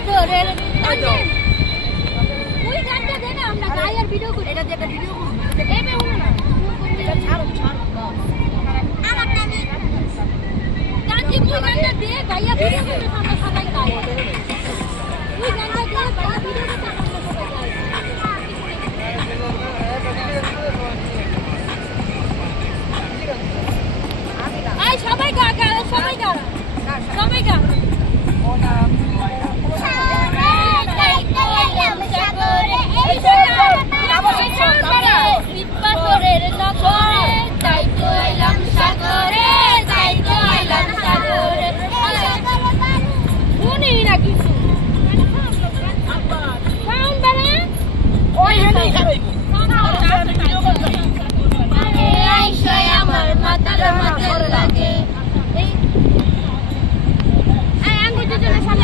পাথরের ওই গানটা দে না আমরা গাই আর ভিডিও করি এটা দিয়ে ভিডিও করব এমে হলো না এটা ছাড়ো আমার নামে গান কি তুই গানটা দে গাইয়া ভিডিও করব আমরা সবাই গাই তুই গানটা দে গাইয়া ভিডিও করব আমরা সবাই গাই আই সবাই গা সবাই গা সবাই গা আমার মাতাল লাগে